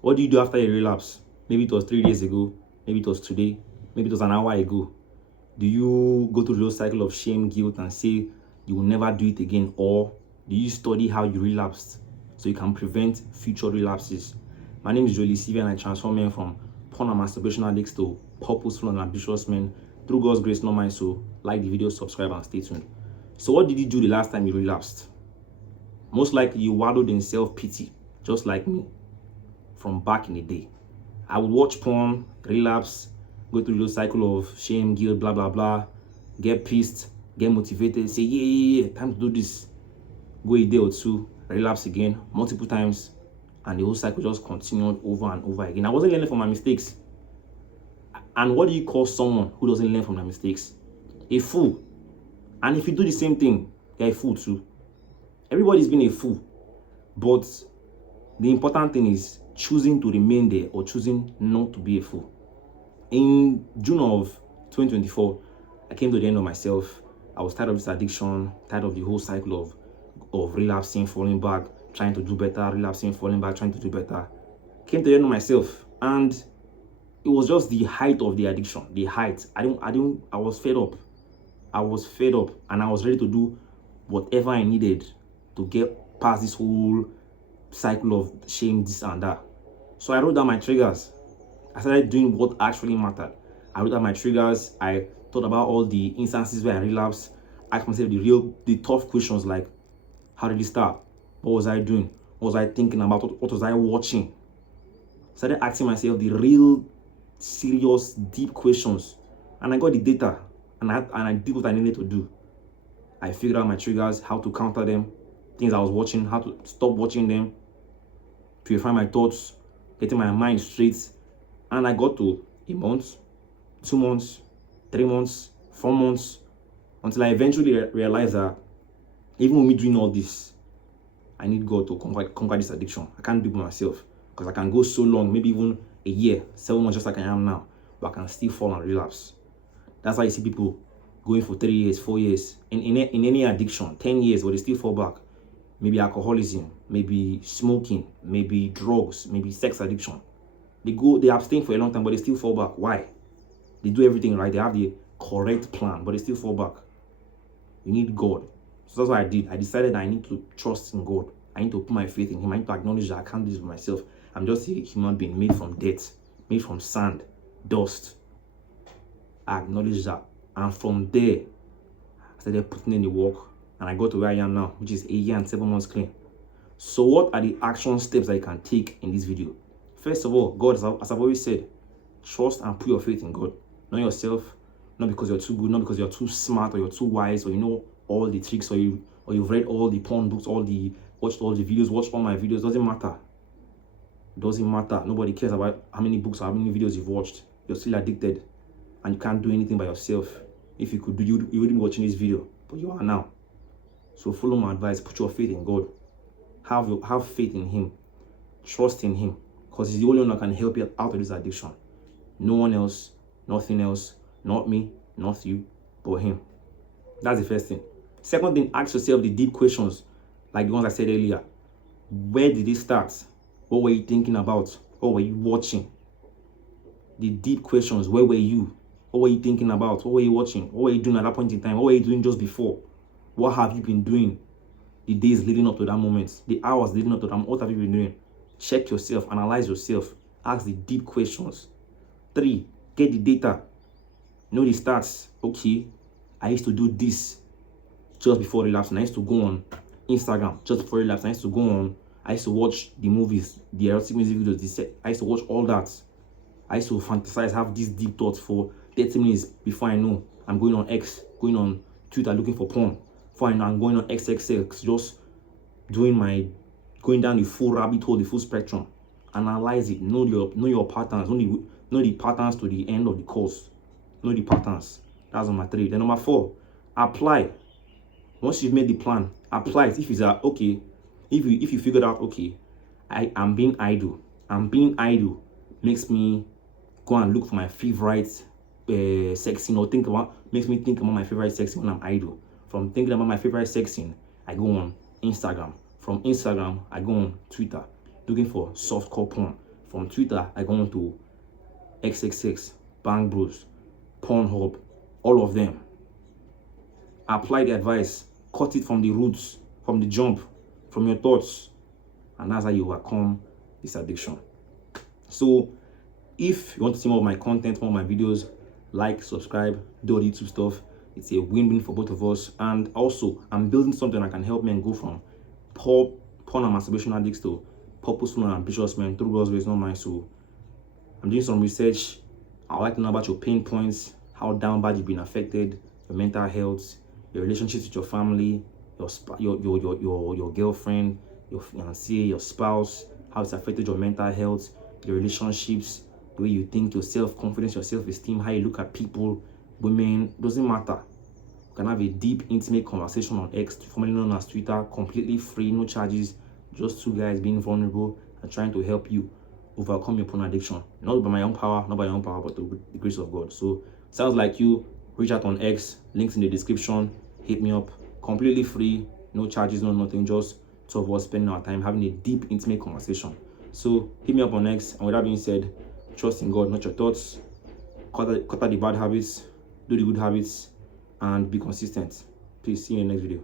What do you do after a relapse? Maybe it was 3 days ago, maybe it was today, maybe it was an hour ago. Do you go through the cycle of shame, guilt, and say you will never do it again? Or do you study how you relapsed so you can prevent future relapses? My name is Jolie Sylvia, and I transform men from porn and masturbation addicts to purposeful and ambitious men through God's grace, not mine. So like the video, subscribe, and stay tuned. So what did you do the last time you relapsed? Most likely you wallowed in self-pity, just like me from back in the day. I would watch porn, relapse, go through the cycle of shame, guilt, blah, blah, blah, get pissed, get motivated, say, yeah, time to do this. Go a day or two, relapse again, multiple times, and the whole cycle just continued over and over again. I wasn't learning from my mistakes. And what do you call someone who doesn't learn from their mistakes? A fool. And if you do the same thing, you're a fool too. Everybody's been a fool. But the important thing is choosing to remain there or choosing not to be a fool. In June of 2024, I came to the end of myself. I was tired of this addiction, tired of the whole cycle of relapsing, falling back, trying to do better, relapsing, falling back, trying to do better. Came to the end of myself, and it was just the height of the addiction, the height. I was fed up. I was fed up, and I was ready to do whatever I needed to get past this whole cycle of shame, this and that. So I wrote down my triggers. I started doing what actually mattered. I wrote down my triggers. I thought about all the instances where I relapsed. Asked myself the tough questions like, how did it start? What was I doing? What was I thinking about? What was I watching? Started asking myself the real, serious, deep questions. And I got the data. And I did what I needed to do. I figured out my triggers, how to counter them, things I was watching, how to stop watching them, purify my thoughts, getting my mind straight. And I got to a month, 2 months, 3 months, 4 months, until I eventually realized that even with me doing all this, I need God to conquer this addiction. I can't do it by myself, because I can go so long, maybe even a year, 7 months, just like I am now, but I can still fall and relapse. That's why you see people going for 3 years, 4 years, in any addiction, 10 years, but they still fall back. Maybe alcoholism, maybe smoking, maybe drugs, maybe sex addiction. They abstain for a long time, but they still fall back. Why? They do everything right. They have the correct plan, but they still fall back. You need God. So that's what I did. I decided I need to trust in God. I need to put my faith in Him. I need to acknowledge that I can't do this for myself. I'm just a human being made from dirt, made from sand, dust. I acknowledge that. And from there, I started putting in the work, and I got to where I am now, which is 1 year and 7 months clean. So what are the action steps that you can take in this video? First of all, God, as I've always said, trust and put your faith in God. Not yourself, not because you're too good, not because you're too smart or you're too wise or you know all the tricks or you've read all the porn books, watched all the videos, watched all my videos. Doesn't matter. Doesn't matter. Nobody cares about how many books or how many videos you've watched. You're still addicted, and you can't do anything by yourself. If you could do, you wouldn't be watching this video, but you are now. So follow my advice. Put your faith in God. Have faith in Him. Trust in Him, because He's the only one that can help you out of this addiction. No one else, nothing else, not me, not you, but Him. That's the first thing. Second thing, ask yourself the deep questions, like the ones I said earlier. Where did it start? What were you thinking about? What were you watching? The deep questions. Where were you? What were you thinking about? What were you watching? What were you doing at that point in time? What were you doing just before? What have you been doing the days leading up to that moment? The hours leading up to that moment? What have you been doing? Check yourself. Analyze yourself. Ask the deep questions. 3, get the data. Know the stats. Okay, I used to do this just before relapse, and I used to go on Instagram just before relapse. I used to watch the movies, the erotic music videos. I used to watch all that. I used to fantasize, have these deep thoughts for 30 minutes before I know I'm going on X, going on Twitter looking for porn. Before I know I'm going on XXX, just going down the full rabbit hole, the full spectrum. Analyze it. Know your patterns. Know the patterns to the end of the course. Know the patterns. That's number 3. Then number 4, apply. Once you've made the plan, apply it. If it's okay, if you figured out, okay, I'm being idle. Makes me go and look for my favorite sex scene, or makes me think about my favorite sex scene when I'm idle. From thinking about my favorite sex scene, I go on Instagram. From Instagram, I go on Twitter looking for softcore porn. From Twitter, I go on to XXX, Bang Bros, Pornhub, all of them. Apply the advice, cut it from the roots, from the jump, from your thoughts, and that's how you overcome this addiction. So if you want to see more of my content, more of my videos, like, subscribe, do all the YouTube stuff. It's a win-win for both of us. And also, I'm building something that can help men go from porn and masturbation addicts to purposeful and ambitious men through God's grace, not mine. So I'm doing some research. I'd like to know about your pain points, how down bad you've been affected, your mental health, your relationships with your family, your girlfriend, your fiancé, your spouse, how it's affected your mental health, your relationships, the way you think, your self-confidence, your self-esteem, how you look at people, women, doesn't matter. You can have a deep, intimate conversation on X, formerly known as Twitter, completely free, no charges, just two guys being vulnerable and trying to help you overcome your porn addiction. Not by my own power, but the grace of God. So, sounds like you, reach out on X, links in the description, hit me up, completely free, no charges, no nothing, just two of us spending our time having a deep, intimate conversation. So, hit me up on X, and with that being said, trust in God, not your thoughts, cut out the bad habits, do the good habits, and be consistent. Please see you in the next video.